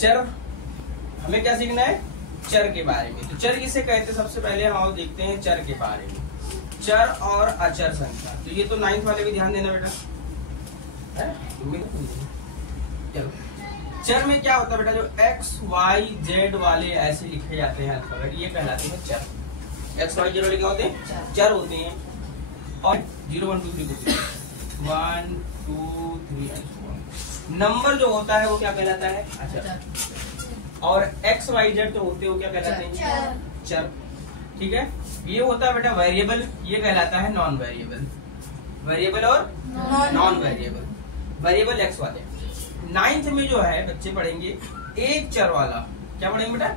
चर, हमें क्या सीखना है? चर के बारे में। तो चर किसे कहते हैं? सबसे पहले हम देखते हैं चर के बारे में, चर और अचर संख्या। तो ये तो 9th वाले भी ध्यान देना बेटा है। चलो, चर में क्या होता है बेटा? जो x, y, z वाले ऐसे लिखे जाते हैं अल्फाबेट, ये कहलाते हैं चर। x, y, z वाले क्या होते हैं? चर होते हैं। और 0 1 2 3 1 2 3 नंबर जो होता है वो क्या कहलाता है? अचर। और x, y, z जो होते हैं वो क्या कहलाते हैं? चर। ठीक है। ये होता है बेटा वेरिएबल, ये कहलाता है नॉन वेरिएबल। वेरिएबल और नॉन वेरिएबल। वेरिएबल x वाले 9th में जो है बच्चे पढ़ेंगे एक चर वाला। क्या पढ़ेंगे बेटा?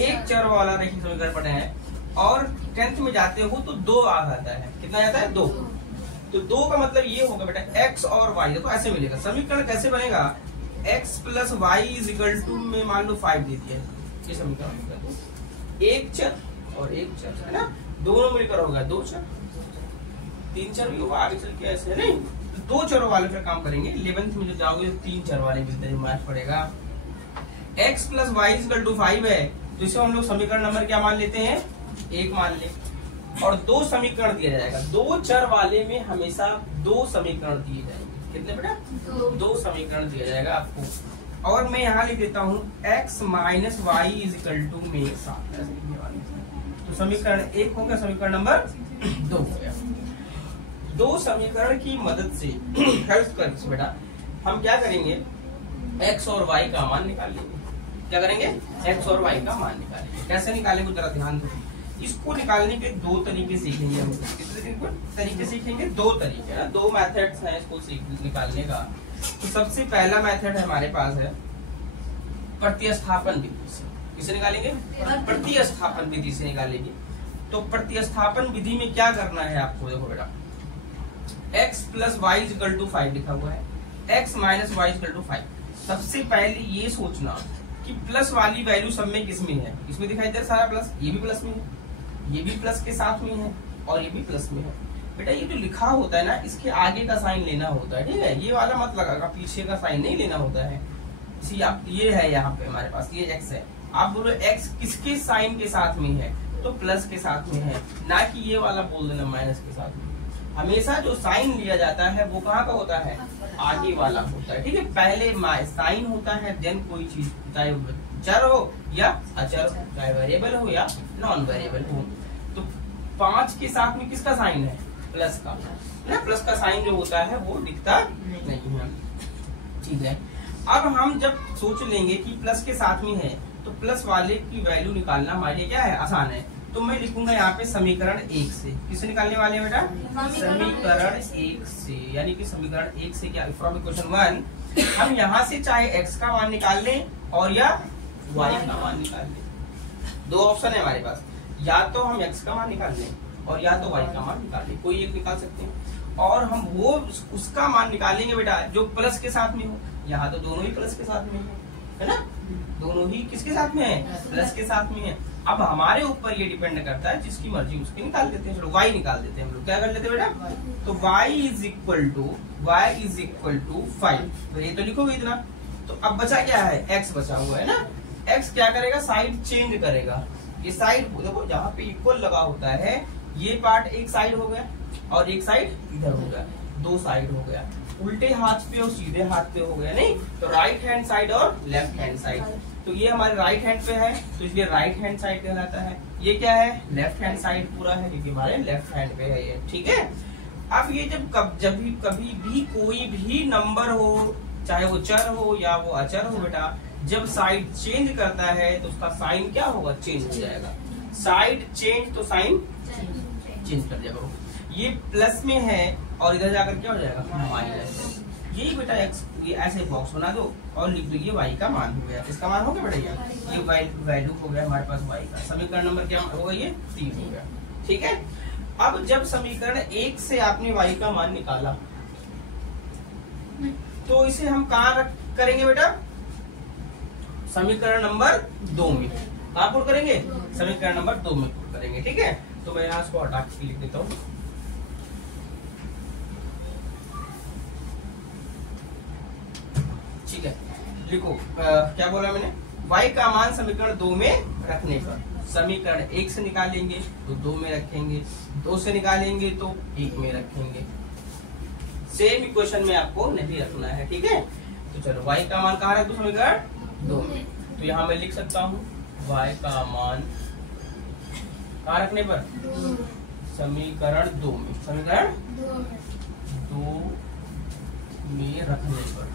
एक चर वाला रैखिक समीकरण पढ़े हैं। और 10th में जाते हो तो 2 आ जाता है। कितना जाता है? 2। तो 2 का मतलब ये होगा बेटा x और y। देखो ऐसे मिलेगा समीकरण। कैसे बनेगा? x plus y is equal to में मान लो 5 दे दिया, ये समीकरण। एक चर और एक चर है ना, दोनों मिलकर होगा 2 चर। 3 चर भी होगा आगे चल के, ऐसे नहीं। 2 चरों वाले पे काम करेंगे। 11th में जब जाओगे तो 3 चर वाले मिलते हैं, मैथ पड़ेगा। x plus y is equal to 5 है, तो इसे हम लोग समीकरण नंबर क्या मान लेते हैं? 1 मान ले। और 2 समीकरण दिया जाएगा। 2 चर वाले में हमेशा 2 समीकरण दिए जाएंगे। कितने बेटा? 2 समीकरण दिया जाएगा आपको। और मैं यहाँ लिख देता हूँ x minus y is equal to में 7 लिखने वाले। तो समीकरण 1 हो गया, समीकरण नंबर 2 हो गया। 2 समीकरण की मदद से हेल्प कर बेटा हम क्या करेंगे? x और y का मान निकाल लेंगे। क्या करेंगे? x और y का मान निकालेंगे। कैसे निकालेंगे जरा ध्यान दो। इसको निकालने के 2 तरीके सीखेंगे हम। कितने तरीके सीखेंगे? 2 तरीके ना, 2 मेथड्स हैं इसको निकालने का। तो सबसे पहला मेथड हमारे पास है प्रतिस्थापन विधि से। किसे निकालेंगे? प्रतिस्थापन विधि से निकालेंगे। तो प्रतिस्थापन विधि में क्या करना है आपको? देखो बेटा x plus y is equal to 5 लिखा हुआ है, x minus y is equal to 5। सबसे पहले ये सोचना कि प्लस वाली वैल्यू सब में किसमें है? इसमें दिखाई दे सारा प्लस, ये भी प्लस में है, ये भी प्लस के साथ में है और ये भी प्लस में है। बेटा ये जो लिखा होता है ना, इसके आगे का साइन लेना होता है। ठीक है, ये वाला मत लगाना, पीछे का साइन नहीं लेना होता है। ये है यहाँ पे हमारे पास, ये x है। आप बोलो x किसके साइन के साथ में है? तो प्लस के साथ में है, ना कि ये वाला बोल देना माइनस के साथ में। हमेशा जो साइन लिया जाता है वो कहाँ का होता है? आगे वाला होता है। ठीक है, पहले साइन होता है, देन कोई चीज, चाहे चर हो या अचर, चाहे वेरिएबल हो या नॉन वेरिएबल हो। तो 5 के साथ में किसका साइन है? प्लस का ना। प्लस का साइन जो होता है वो दिखता नहीं है। ठीक है, अब हम जब सोच लेंगे कि प्लस के साथ में है तो प्लस वाले की वैल्यू निकालना हमारे लिए क्या है? आसान है। तो मैं लिखूंगा यहाँ पे समीकरण 1 से। किसे निकालने वाले हैं बेटा? समीकरण 1 से, यानी कि समीकरण 1 से क्या? फ्रॉम इक्वेशन 1 हम यहाँ से चाहे x का मान निकाल लें और या y का मान निकाल लें। 2 ऑप्शन है हमारे पास, या तो हम x का मान निकाल लें और या तो y का मान निकाल लें, कोई एक निकाल सकते हैं। और हम वो उसका मान निकालेंगे बेटा जो प्लस के साथ में हो। यहाँ तो दोनों ही प्लस के साथ में है ना, दोनों ही किसके साथ में है? प्लस के साथ में है। अब हमारे ऊपर ये डिपेंड करता है, जिसकी मर्जी उसकी निकाल देते हैं। चलो y निकाल देते हैं हम लोग। क्या कर लेते हैं बेटा? तो y इज इक्वल टू 5। तो ये तो लिखोगे इतना। तो अब बचा क्या है? x बचा हुआ है ना। x क्या करेगा? साइड चेंज करेगा। ये साइड देखो, जहाँ पे इक्वल लगा होता है ये पार्ट एक साइड हो गया और एक साइड इधर हो गया, 2 साइड हो गया। उल्टे हाथ पे और सीधे हाथ पे हो गया नहीं, तो राइट हैंड साइड और लेफ्ट हैंड साइड। तो ये हमारे राइट हैंड पे है तो इसलिए राइट हैंड साइड कहलाता है। ये क्या है? लेफ्ट हैंड साइड पूरा है क्योंकि हमारे लेफ्ट हैंड पे है ये। ठीक है, अब ये जब भी कभी भी कोई भी नंबर हो, चाहे वो चर हो या वो अचर हो बेटा, जब साइड चेंज करता है तो उसका साइन क्या होगा? चेंज हो जाएगा। साइड चेंज तो साइन चेंज कर दिया करो। ये प्लस में है और इधर जाकर क्या हो जाएगा? माइनस। यही बेटा x, ये ऐसे बॉक्स बना दो और लिख दो ये y का मान हो गया। इसका मान हो गया बेटा, ये वैल्यू हो गया हमारे पास y का। समीकरण नंबर क्या होगा? ये 3 हो गया। ठीक है, अब जब समीकरण 1 से आपने y का मान निकाला तो इसे हम कहाँ करेंगे बेटा? समीकरण नंबर 2 में। कहाँ पुट करेंगे? समीकरण नंबर 2 में पुट करेंगे। ठीक है, तो मैं यहाँ इसको हटा के लिख देता हूँ। ठीक है, लिखो क्या बोला मैंने? y का मान समीकरण 2 में रखने पर, समीकरण 1 से निकालेंगे तो 2 में रखेंगे, 2 से निकालेंगे तो 1 में रखेंगे। सेम इक्वेशन में आपको नहीं रखना है, ठीक है। तो चलो y का मान कहाँ रख दो, समीकरण 2 में। तो यहाँ मैं लिख सकता हूँ y का मान कहाँ रखने पर, समीकरण 2 में, समीकरण 2 में रखने पर,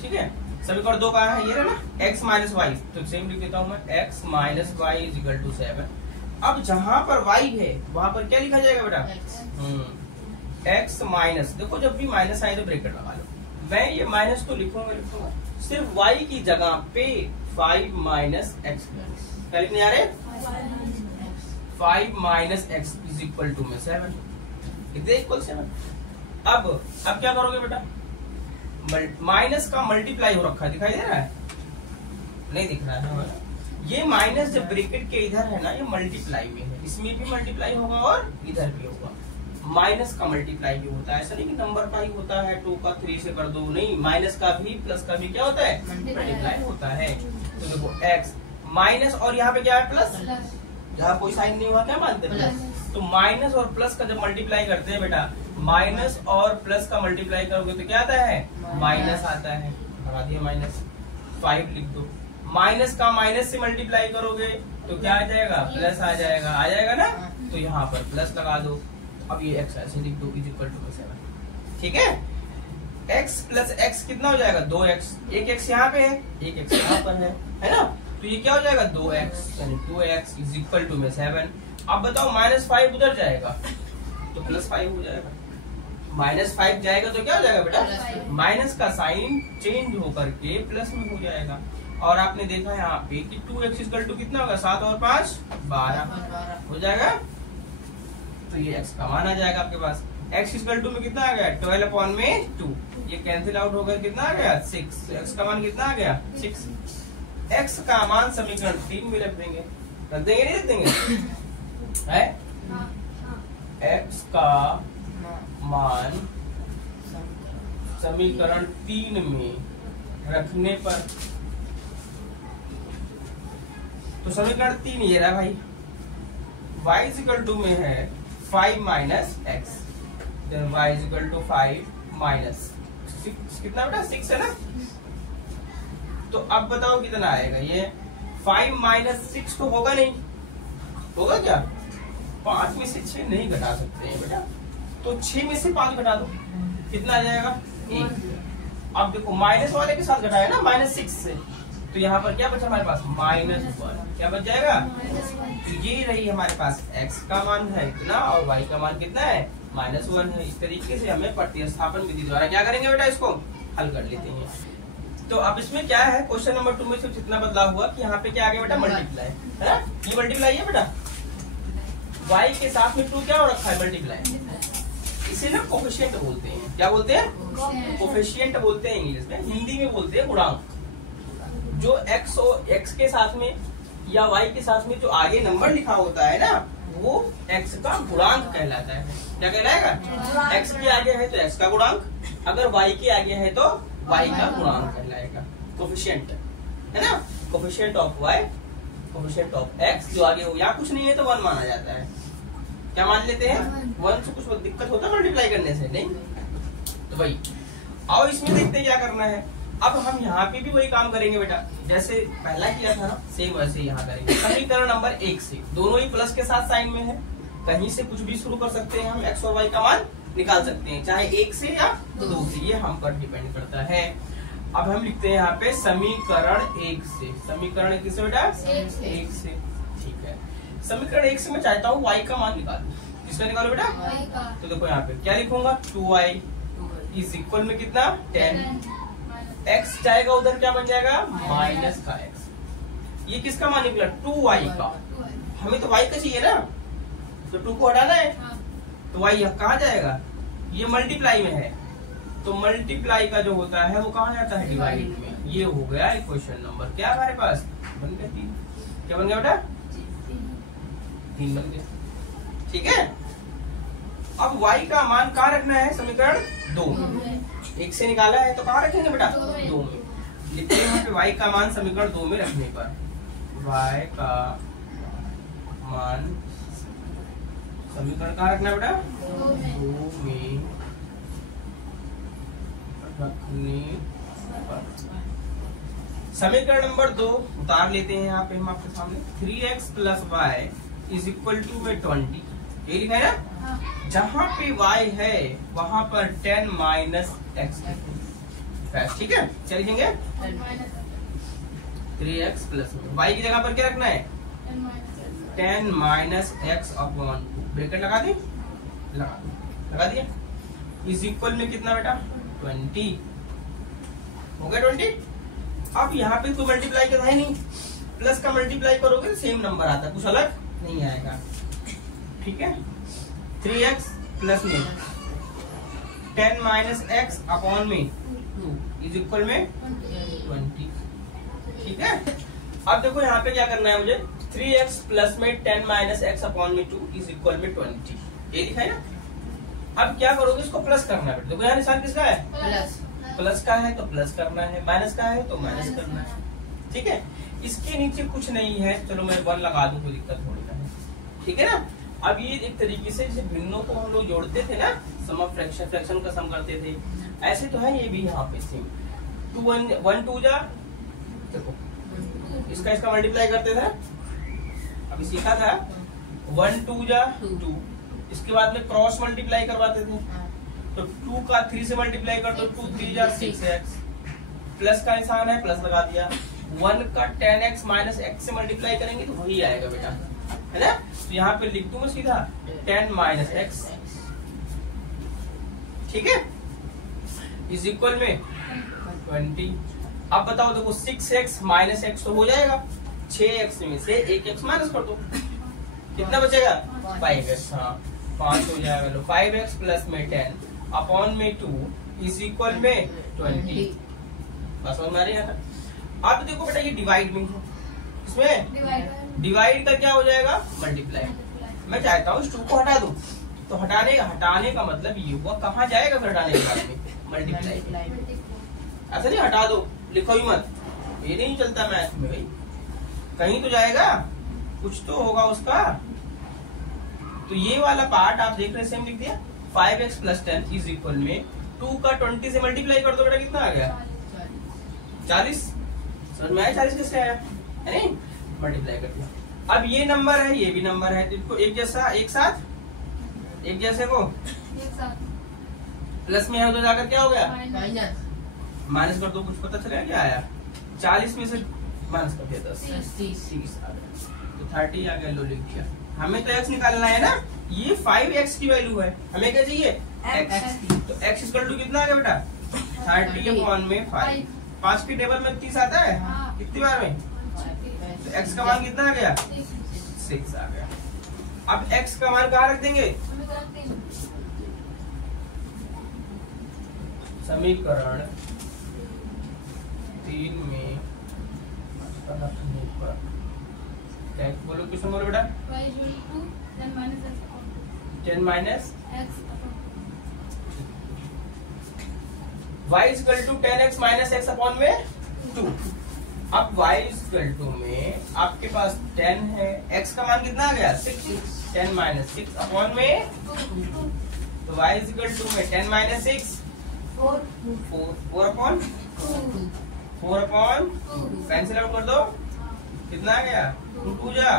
ठीक है। समीकरण 2 कहाँ है, ये रहा ना, x माइनस वाई। तो सेम लिख देता हूँ मैं, x minus y is equal to 7। अब जहां पर y है वहां पर क्या लिखा जाएगा बेटा, x माइनस, देखो जब भी माइनस आए तो ब्रैकेट लगा लो। मैं ये माइनस तो लिखूंगा, सिर्फ y की जगह पे 5 माइनस एक्स, क्या लिखने आ रहे, 5 minus x is equal to में 7, लिख दे इक्वल 7। अब क्या करोगे बेटा, माइनस का मल्टीप्लाई हो रखा है, दिखाई दे रहा है, नहीं दिख रहा है। ये माइनस जब ब्रैकेट के इधर है ना, ये मल्टीप्लाई में है, इसमें भी मल्टीप्लाई होगा और इधर भी होगा। माइनस का मल्टीप्लाई भी होता है, ऐसा नहीं कि नंबर का ही होता है, 2 का 3 से कर दो, नहीं, माइनस का भी प्लस का भी क्या होता है, मल्टीप्लाई होता है। तो देखो x माइनस और यहाँ पे क्या है प्लस, जहाँ कोई साइन नहीं हुआ क्या मानते हैं, तो माइनस और प्लस का जब मल्टीप्लाई करते हैं बेटा, माइनस और प्लस का मल्टीप्लाई करोगे तो क्या आता है, माइनस आता है, बढ़ा दिया माइनस, 5 लिख दो। माइनस का माइनस से मल्टीप्लाई करोगे तो क्या आ जाएगा, प्लस आ जाएगा ना, तो यहाँ पर प्लस लगा दो। अब ये x ऐसे लिख दो, इज इक्वल टू 7, ठीक है। x प्लस x कितना हो जाएगा, 2x, एक x यहाँ पे है, एक x यहाँ पर है ना, तो ये क्या हो जाएगा 2x, यानी 2x इज इक्वल टू में 7। अब बताओ -5 उधर जाएगा तो +5 हो जाएगा, -5 जाएगा तो क्या हो जाएगा बेटा, माइनस का साइन चेंज होकर के प्लस में हो जाएगा। और आपने देखा यहाँ पे कि 2x इक्वल टू कितना होगा, 7 और 5 12 हो जाएगा, तो ये x का मान आ जाएगा आपके पास। x इक्वल टू में कितना आ गया, 12/2, ये कैंसिल आउट होकर कितना आ गया 6, x का मान कितना आ गया 6। x का मान समीकरण 3 में रख देंगे, रख देंगे नहीं रख देंगे, है x का मान समीकरण 3 में रखने पर, तो समीकरण 3 ये रहा भाई, y इज इक्वल टू में है 5 minus x, then y is equal to 5 minus 6, कितना बेटा 6 है ना। तो अब बताओ कितना आएगा, ये 5 माइनस 6 तो होगा नहीं, होगा क्या, 5 में से 6 नहीं घटा सकते हैं बेटा, तो 6 में से 5 घटा दो, कितना आ जाएगा 1। अब देखो माइनस वाले के साथ घटाया ना -6 से, तो यहाँ पर क्या बचा हमारे पास -1, क्या बच जाएगा, तो ये रही हमारे पास x का मान है इतना और y का मान कितना है -1 है। इस तरीके से हमें प्रतिस्थापन विधि द्वारा क्या करेंगे बेटा, इसको हल कर लेते हैं। तो अब इसमें क्या है, क्वेश्चन नंबर 2 में सिर्फ इतना बदलाव हुआ कि यहाँ पे क्या आ गया बेटा, मल्टीप्लाई है ना, ये मल्टीप्लाई है बेटा, y के साथ में 2 क्या हो रखा है मल्टीप्लाई, इसे ना कोफिशिएंट बोलते हैं, क्या बोलते हैं, कोफिशिएंट बोलते हैं इंग्लिश में, हिंदी में बोलते हैं गुणांक। जो x के साथ में या y के साथ में जो आगे नंबर लिखा होता है ना, वो x का गुणांक कहलाता है। क्या कहलाएगा, x के आगे है तो x का गुणांक, अगर y के आगे है तो y का गुणांक कहलाएगा, कोफिशिएंट है ना, coefficient of y, coefficient of x, जो आगे हो, यहाँ कुछ नहीं है तो 1 माना जाता है, क्या मान लेते हैं 1 से कुछ दिक्कत होता है मल्टीप्लाई करने से, नहीं तो भाई आओ इसमें देखते हैं क्या करना है। अब हम यहाँ पे भी वही काम करेंगे बेटा, जैसे पहला किया था ना, सेम वैसे यहाँ करेंगे। समीकरण नंबर 1 से, दोनों ही प्लस के साथ साइन में है, कहीं से कुछ भी शुरू कर सकते हैं हम, x और y का मान निकाल सकते हैं, चाहे 1 से या 2 से, ये हम पर डिपेंड करता है। अब हम लिखते हैं यहाँ पे समीकरण 1 से, समीकरण किससे बेटा 1 से, ठीक है। समीकरण 1 से मैं चाहता हूँ y का मान निकालू, किसका निकालो बेटा, तो देखो यहाँ पे क्या लिखूंगा, 2y इज इक्वल में कितना 10, x जाएगा उधर क्या बन जाएगा माइनस का x, ये किसका मान निकला 2y का, हमें तो y का चाहिए ना, तो 2 को हटाना है, तो y कहाँ जाएगा, ये मल्टीप्लाई में है, तो मल्टीप्लाई का जो होता है वो कहाँ जाता है डिवाइड में। ये हो गया क्वेश्चन नंबर क्या हमारे पास बन गया 3, क्या बन गया बेटा 3 बन गया, ठीक है। अब y का मान कहाँ रखना है, समीकरण 2 में, 1 से निकाला है तो कहाँ रखेंगे बेटा? 2 में। लिखते हैं यहाँ पे y का मान समीकरण 2 में रखने पर, y का मान समीकरण कहाँ रखना है बेटा? 2 में रखने पर। समीकरण नंबर 2 उतार लेते हैं यहाँ पे हम आपके सामने। 3x plus y is equal to में 20, ये लिखा है ना? जहाँ पे y है वहां पर 10 माइनस एक्स, ठीक है? चलिए 3x प्लस वाई की जगह पर क्या रखना है? 10 माइनस एक्स अपॉन, ब्रैकेट लगा दी, लगा दिया, इज इक्वल में कितना बेटा? 20 हो गया 20। अब यहाँ पे तो मल्टीप्लाई करना है नहीं, प्लस का मल्टीप्लाई करोगे तो सेम नंबर आता है, कुछ अलग नहीं आएगा, ठीक है? 3x प्लस में 10 माइनस एक्स अपॉन में 2 इज इक्वल में 20, ठीक है? अब देखो यहाँ पे क्या करना है मुझे, 3x प्लस में 10 माइनस एक्स अपॉन में 2 इज इक्वल में 20, ये लिखा है ना? अब क्या करोगे, इसको प्लस करना है। देखो यहाँ निशान किसका है? प्लस। प्लस का है तो प्लस करना है, माइनस का है तो माइनस करना है, ठीक है? इसके नीचे कुछ नहीं है, चलो मैं 1 लगा दूं, कोई दिक्कत थोड़ी ना है, ठीक है ना? अब ये एक तरीके से जैसे भिन्नों को हम लोग जोड़ते थे ना, सम ऑफ फ्रैक्शन, फ्रैक्शन का सम करते थे, ऐसे तो है ये भी यहाँ पे सेम। 1 2 जा, देखो इसका मल्टीप्लाई करते थे, अभी सीखा था 1 2 जा 2, इसके बाद में क्रॉस मल्टीप्लाई करवाते थे, तो 2 का 3 से मल्टीप्लाई कर दो, 2 3 जा 6x, प्लस का निशान है, प्लस लगा दिया। 1 का 10x माइनस x से मल्टीप्लाई करेंगे तो वही आएगा बेटा, है ना? तो यहाँ पे लिख दूं मैं सीधा 10 माइनस x, ठीक है, इज इक्वल में 20। अब बताओ, देखो 6x माइनस x तो हो जाएगा, 6x में से 1x माइनस कर दो, कितना बचेगा? 5x, हाँ 5 हो जाएगा। लो 5x प्लस में 10 अपॉन में 2 इज इक्वल में 20, बस समझ में आ रही है? अब देखो बेटा ये डिवाइड में है, इसमें डिवाइड का क्या हो जाएगा? मल्टीप्लाई। मैं चाहता हूँ इस 2 को हटा दूं, तो हटाने का मतलब ये हुआ, कहाँ जाएगा फिर हटाने के बाद में? मल्टीप्लाई। ऐसा नहीं हटा दो, लिखो ही मत, ये नहीं चलता मैथ में भाई, कहीं तो जाएगा, कुछ तो होगा उसका। तो ये वाला पार्ट आप देख रहे, सेम लिख दिया, 5x प्लस 10 इज इक्वल में 2 का 20 से मल्टीप्लाई कर दो बेटा, कितना आ गया? 40। समझ में आया 40 कैसे आया? है नहीं? मल्टीप्लाई कर दिया। अब ये नंबर है, ये भी नंबर है, तो इसको एक जैसा, एक साथ, एक जैसे को प्लस में है तो जाकर क्या हो गया? माइनस कर दो, कुछ पता चलेगा क्या आया? 40 में से माइनस कर दिया 10, 30 आ गया, तो 30 आ गया, लो लिख दिया। हमें तो x निकालना है ना, ये 5x की वैल्यू है, हमें क्या चाहिए? x। तो x इक्वल टू कितना आ गया बेटा? 30 अपॉन में 5, 5 की टेबल में 30 आता है, कितनी बार में? तो x का मान कितना आ गया? 6 आ गया। अब x का मान कहाँ रख देंगे? समीकरण 3 में रखने पर, बोलो क्वेश्चन बोलो बेटा। 10 minus y equal to 10x minus x upon में 2। अब y इक्वल टू में आपके पास 10 है, x का मान कितना आ गया? 6, 10 माइनस 6 अपॉन में 2, तो y इक्वल टू में 10 minus 6 4 upon 4 upon, cancel out कर दो, कितना आ गया? 2 जा,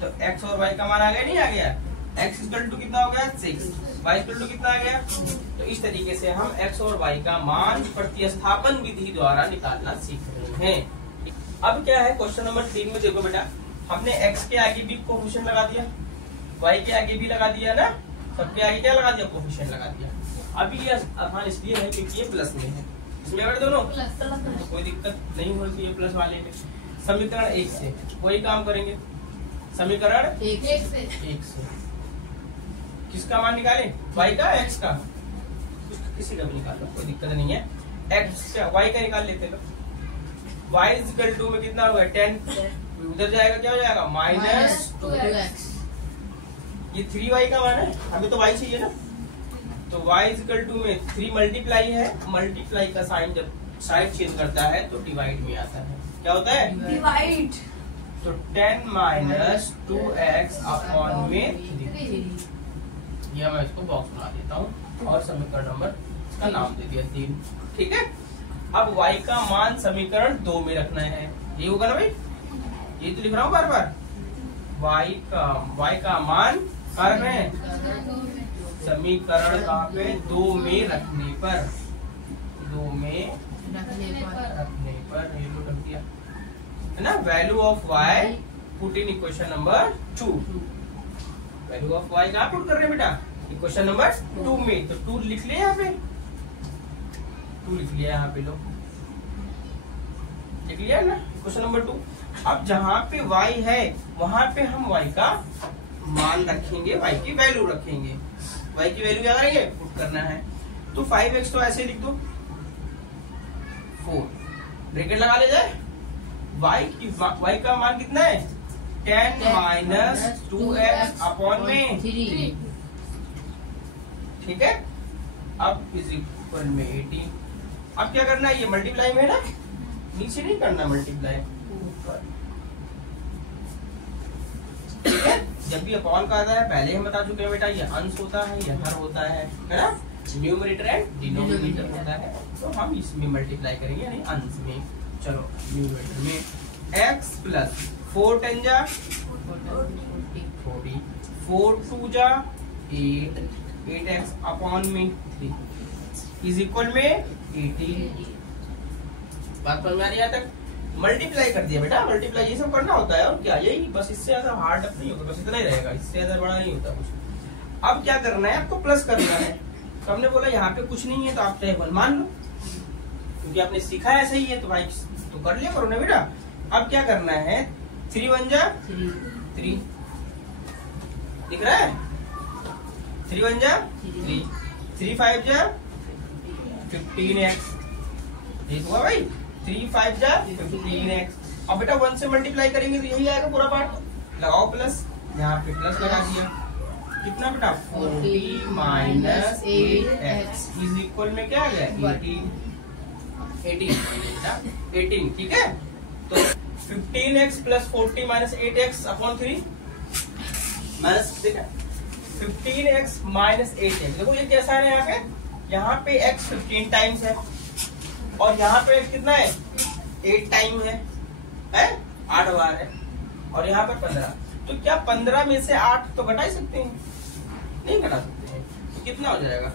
तो x और y का मान आ गया, नहीं आ गया? x इक्वल टू कितना हो गया? 6, y इक्वल टू कितना आ गया? तो इस तरीके से हम x और y का मान प्रतिस्थापन विधि द्वारा निकालना सीख रहे हैं। अब क्या है क्वेश्चन नंबर 3 में, देखो बेटा हमने x के आगे भी कोफिशिएंट लगा दिया, y के आगे भी लगा दिया ना, सबके आगे क्या लगा दिया? कोफिशिएंट लगा दिया। अभी ये आसान इसलिए है क्योंकि ये प्लस में है, इसमें अगर दोनों कोई दिक्कत नहीं होती है प्लस वाले में। समीकरण 1 से वही काम करेंगे, समीकरण 1 से किसका मान निकालें? y का, x का, किसी का भी निकाल लो, कोई दिक्कत नहीं है। x का, y का निकाल लेते हैं। y इक्वल टू में कितना होगा? 10, उधर जाएगा क्या हो जाएगा? -2x। ये 3y का मान है, हमें तो y चाहिए ना, तो y इक्वल टू में 3 मल्टीप्लाई है, मल्टीप्लाई का साइन जब साइड चेंज करता है तो डिवाइड में आता है। क्या होता है? डिवाइड। तो 10 माइनस 2x अपॉन में 3। यह मैं इसको बॉक्स बना देता हूँ और समीकरण नंबर इसका नाम दे दिया 3। ठीक है, अब y का मान समीकरण 2 में रखना है। ये होगा ना भाई, ये तो लिख रहा हूँ बार बार। y का मान क्या रख रहे हैं? समीकरण कहाँ पे? 2 में रखने पर, 2 में रखने पर ये तो रख दिया है ना। Value of y put in equation number 2। Value of y कहाँ पुट कर रहे हैं बेटा? इक्वेशन नंबर 2 में। तो 2 लिख लिया यहाँ पे, 2 लिख लिया यहाँ पे, लो लिख लिया ना क्वेश्चन नंबर 2। अब जहाँ पे y है वहां पे हम y का मान रखेंगे, y की वैल्यू रखेंगे। y की वैल्यू क्या करेंगे? पुट करना है। तो 5x तो ऐसे लिख दो, 4 ब्रैकेट लगा ले जाए। y का मान कितना है? 10 माइनस 2x अपॉन में 3। ठीक है, अब इज इक्वल में 18। अब क्या करना है? ये मल्टीप्लाई में है ना, नीचे नहीं करना मल्टीप्लाई, ऊपर। ठीक है, जब भी अपॉन का आता है, पहले हम बता चुके हैं बेटा, ये अंश होता है, ये हर होता है ना। न्यूमरेटर एंड डिनोमिनेटर होता है, तो हम इसमें मल्टीप्लाई करेंगे यानी अंश में। चलो न्यूमरेटर में x प्लस 4 10 जा 40, 4 2 जा 8, 8x अपॉन में 3 इज इक्वल में 18। बात समझ में आ रही है? तक मल्टीप्लाई कर दिया बेटा, मल्टीप्लाई ये सब करना होता है और क्या, यही बस, इससे ज्यादा हार्ड नहीं होगा, बस इतना ही रहेगा, इससे ज्यादा बड़ा नहीं होता कुछ। अब क्या करना है? आपको प्लस करना है। तो हमने बोला यहाँ पे कुछ नहीं है तो आप चाहे 1 मान लो, क्योंकि आपने सीखा है ऐसे ही है, तो भाई तो कर लिया करो ना बेटा। अब क्या करना है? 3 1 जा 3, दिख रहा है? 3 1 जा 3, 3 5 जा 15x। ठीक हुआ भाई, 3 5 जा 15x। अब बेटा 1 से मल्टीप्लाई करेंगे तो यही आएगा पूरा पार्ट। लगाओ प्लस, यहाँ पे प्लस लगा दिया। कितना बेटा? 40 माइनस 8x इज इक्वल में क्या आ गया? 18। ठीक है, तो 15x plus 40 minus 8x upon 3 minus, देखा 15x माइनस 8x। देखो ये कैसा है यहाँ पे? यहाँ पे x 15 टाइम्स है और यहाँ पे कितना है? 8 टाइम है 8 बार है, और यहाँ पर 15। तो क्या 15 में से 8 तो घटा ही सकते हैं? नहीं घटा सकते हैं। तो कितना हो जाएगा?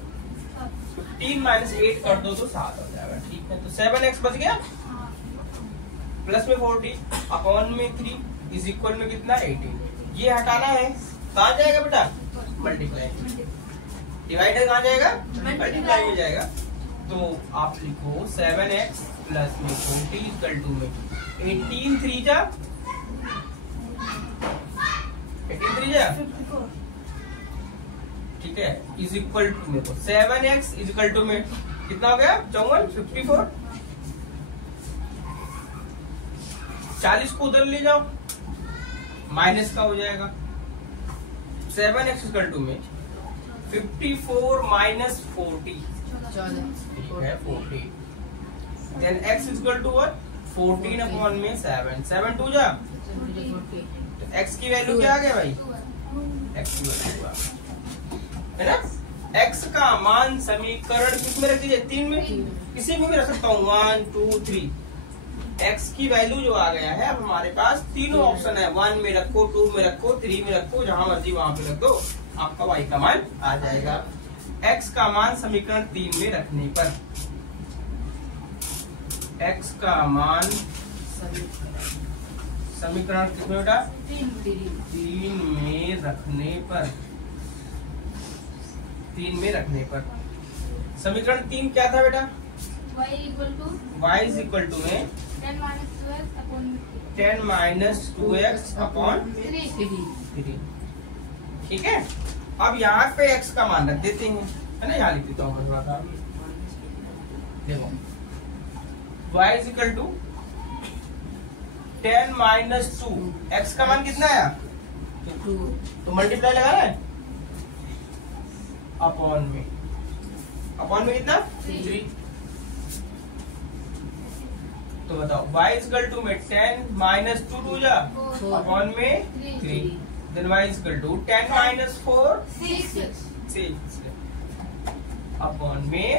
15 माइनस 8 कर दो तो 7 हो जाएगा। ठीक है, तो 7x बच गया, प्लस में 40 अपॉन में 3 इज इक्वल में कितना? 18। ये हटाना है, कहाँ जाएगा बेटा? मल्टीप्लाई। डिवाइडर कहाँ जाएगा? मल्टीप्लाई में जाएगा। तो आप लिखो 7x प्लस में 40 इक्वल टू में 18 3 जा 54। ठीक है, इज इक्वल टू में 7x इज इक्वल टू में कितना हो गया? 54। 40 को उधर ले जाओ, माइनस का हो जाएगा। 7x इज इक्वल टू में 54 माइनस 40 है 40। Then x is equal to what? 14 upon में 7, 7 2 जा, तो x की वैल्यू क्या आ गया भाई? x की वैल्यू है ना। x का मान समीकरण किसमें रख दीजिए? 3 में, किसी में भी रख सकता हूँ, 1 2 3। x की वैल्यू जो आ गया है, अब हमारे पास तीनों ऑप्शन है, 1 में रखो, 2 में रखो, 3 में रखो, जहां मर्जी वहां पे रख दो, आपका y का मान आ जाएगा। x का मान समीकरण 3 में रखने पर, x का मान समीकरण किसमें बेटा? 3 में रखने पर, 3 में रखने पर समीकरण 3 क्या था बेटा? y इज इक्वल टू में 10 माइनस 2x अपॉन 3। ठीक है, अब यहाँ पे x का मान रख देते हैं, है ना। यहाँ लिख देता हूँ बस, देखो y is equal to 10 minus 2, x का मान कितना आया? 2, तो मल्टीप्लाई लगा रहा है अपॉन में अपॉन में कितना 3। तो बताओ y इक्वल टू में 10 माइनस 2 2 जा अपॉन में 3, then y equal to 10 minus 4 6 upon में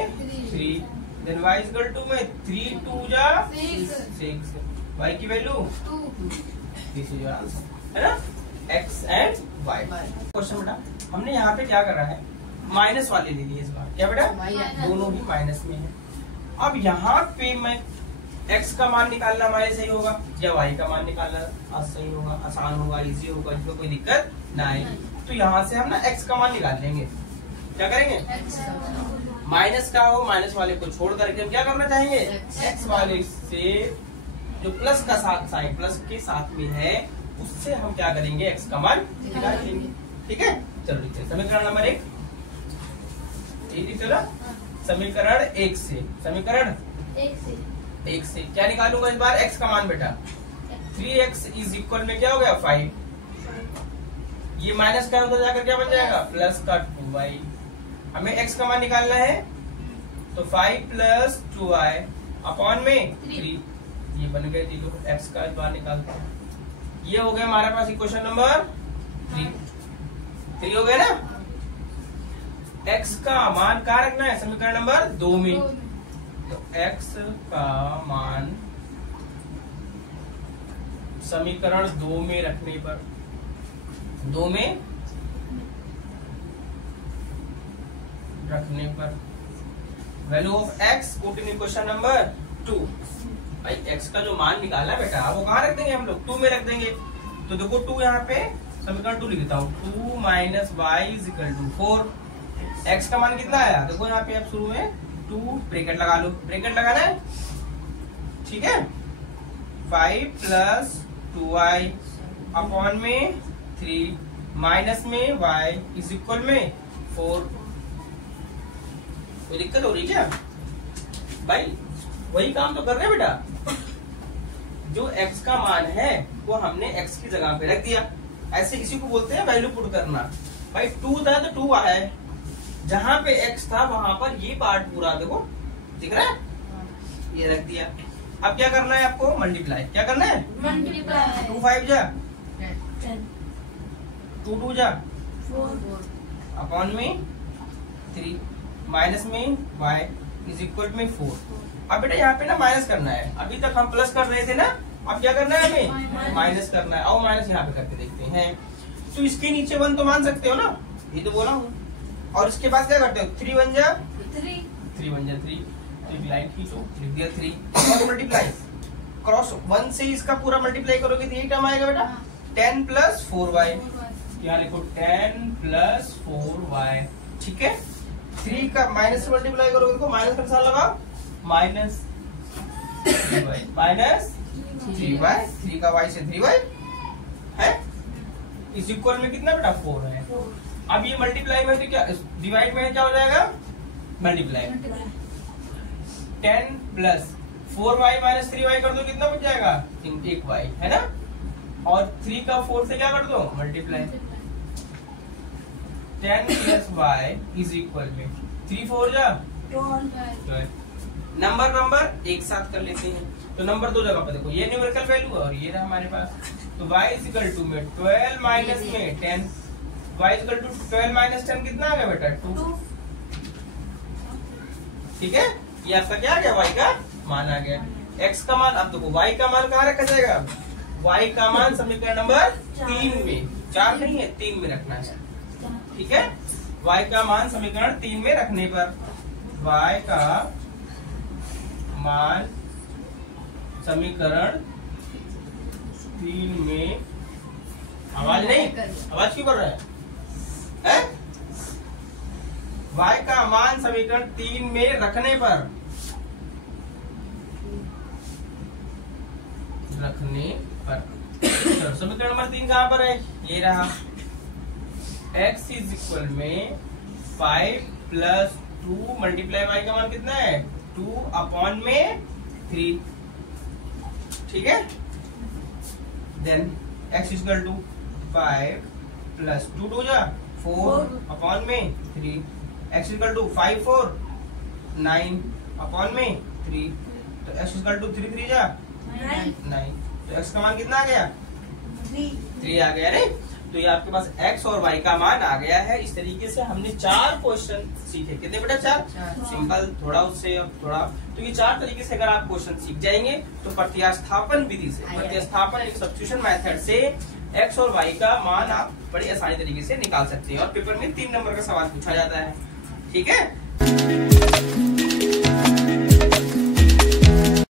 3, देन y इक्वल टू में 3 2 जा 6, y की value 2, this is your answer, है ना, x एंड y। क्वेश्चन बेटा हमने यहाँ पे क्या करा है, माइनस वाले ले लिए इस बार, क्या बेटा, दोनों ही माइनस में है। अब यहाँ पे मैं x का मान निकालना हमारे सही होगा या y का मान निकालना सही होगा, आसान होगा, इजी होगा, इसमें कोई दिक्कत नहीं। तो यहाँ से हम ना x का मान निकाल लेंगे। क्या करेंगे, माइनस का हो, माइनस वाले को छोड़ करके हम क्या करना चाहेंगे, x वाले से जो प्लस का साथ साइन प्लस के साथ में है उससे हम क्या करेंगे, x का मान निकाल लेंगे। ठीक है, चलो लिखते हैं समीकरण नंबर 1। चलो समीकरण 1 से, समीकरण 1 से क्या निकालूंगा इस बार, x का मान बेटा 3x इज इक्वल में क्या हो गया 5, ये माइनस का उधर जाकर क्या बन जाएगा प्लस का 2y। हमें x का मान निकालना है तो 5 प्लस 2y अपॉन में 3, ये बन गए तीनों, x का इस बार निकालते हैं। ये हो गया हमारे पास इक्वेशन नंबर 3 हो गया ना। x का मान कहाँ रखना है, समीकरण नंबर 2 में। तो x का मान समीकरण 2 में रखने पर, 2 में रखने पर value of x put in equation number 2। भाई x का जो मान निकाला बेटा वो कहाँ रख देंगे हम लोग, 2 में रख देंगे। तो देखो 2 यहाँ पे समीकरण 2 लिख देता हूँ, 2 minus y is equal to 4। x का मान कितना आया, देखो यहाँ पे आप शुरू में 2 ब्रैकेट लगा लो, ब्रैकेट लगाना है, ठीक है। 5 प्लस 2y अपॉन में 3 माइनस में y इज इक्वल में 4। कोई दिक्कत हो रही है क्या भाई, वही काम तो कर रहे हैं बेटा। जो x का मान है वो हमने x की जगह पे रख दिया, ऐसे इसी को बोलते हैं वैल्यू पुट करना। भाई 2 था तो 2 आया है, जहां पे x था वहां पर ये पार्ट पूरा देखो दिख रहा है, ये रख दिया। अब क्या करना है आपको, मल्टीप्लाई। क्या करना है, मल्टीप्लाई। 2 5 जा 2 2 जा 4 अपॉन में 3 माइनस में y इज इक्वल में 4। अब बेटा यहाँ पे ना माइनस करना है, अभी तक हम प्लस कर रहे थे ना, अब क्या करना है हमें माइनस करना है। और माइनस यहाँ पे करके देखते हैं, तो इसके नीचे 1 तो मान सकते हो ना, ये तो बोला हूँ। और इसके बाद क्या करते हो, 3 1 जा 3 1 जा 3, एक लाइन खींचो, लिख दिया 3 और मल्टीप्लाई क्रॉस 1 से इसका पूरा मल्टीप्लाई करोगे तो ये टर्म आएगा बेटा 10 प्लस 4y। यहाँ लिखो 10 प्लस 4y, ठीक है। 3 का माइनस से मल्टीप्लाई करोगे, देखो माइनस का निशान लगाओ, माइनस 3y माइनस 3y, 3 का y से 3y है, इस इक्वल में कितना बेटा 4 है। अब ये मल्टीप्लाई में तो क्या, डिवाइड में क्या हो जाएगा, multiply. 10 plus 4y minus 3y कर दो, कितना बच जाएगा 1y, है ना। और 3 का 4 से क्या कर दो, multiply. 10 plus y is equal में 3 4 जा 12। नंबर एक साथ कर लेते हैं, तो नंबर 2 जगह पर देखो, ये न्यूमेरिकल वैल्यू है और ये रहा हमारे पास। तो y इज इक्वल टू में 12 माइनस में 10, y is equal to 12 minus 10 कितना आ गया बेटा 2, ठीक है। ये आपका क्या आ गया, y का मान आ गया। x का मान, अब देखो y का मान कहाँ रखा जाएगा, y का मान समीकरण नंबर 3 में, 4 नहीं है 3 में रखना है, ठीक है। y का मान समीकरण 3 में रखने पर y का मान समीकरण 3 में, आवाज नहीं, आवाज क्यों कर रहा है? y का मान समीकरण 3 में रखने पर समीकरण नंबर 3 कहाँ पर है, ये रहा। x इज इक्वल में 5 प्लस 2 मल्टीप्लाई y का मान कितना है 2 अपॉन में 3, ठीक है। Then x is equal to 5 plus 2 2 जा 4 अपॉन में 3, x is equal to 5 4 9 upon में 3, तो x इक्वल टू 3 3 जा 9, तो x का मान कितना आ गया 3 आ गया। नहीं, तो ये आपके पास x और y का मान आ गया है। इस तरीके से हमने 4 क्वेश्चन सीखे। कितने बेटा 4? सिंपल, थोड़ा उससे और थोड़ा। तो ये 4 तरीके से अगर आप क्वेश्चन सीख जाएंगे तो प्रतिस्थापन विधि से, प्रतिस्थापन सब्स्टिट्यूशन मेथड से x और y का मान आप बड़ी आसानी तरीके से निकाल सकते हैं। और पेपर में 3 नंबर का सवाल पूछा जाता है। ठीक है।